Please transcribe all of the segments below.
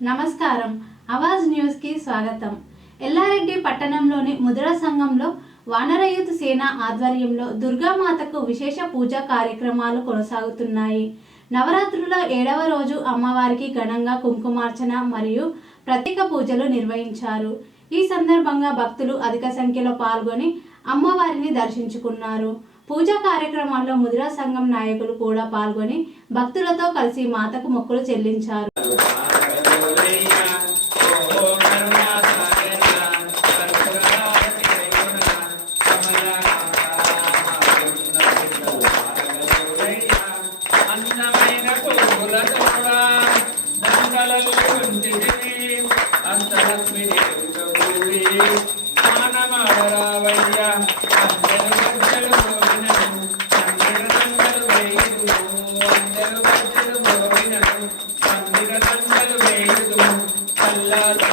నమస్కారం. ఆవాజ్ న్యూస్ కి స్వాగతం. ఎల్లారెడ్డి పట్టణంలోని ముద్రా సంఘంలో వానర యూత్ సేన ఆధ్వర్యంలో దుర్గామాతకు విశేష పూజా కార్యక్రమాలు కొనసాగుతున్నాయి. నవరాత్రుల 7వ రోజు అమ్మవారికి ఘనంగా కుంకుమార్చన మరియు ప్రత్యేక పూజలు నిర్వహించారు. ఈ సందర్భంగా భక్తులు అధిక సంఖ్యలో పాల్గొని అమ్మవారిని దర్శించుకున్నారు. పూజా కార్యక్రమాల్లో ముద్రా సంఘం నాయకులు కూడా పాల్గొని భక్తులతో కలిసి మాతకు మొక్కులు చెల్లించారు.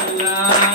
Allah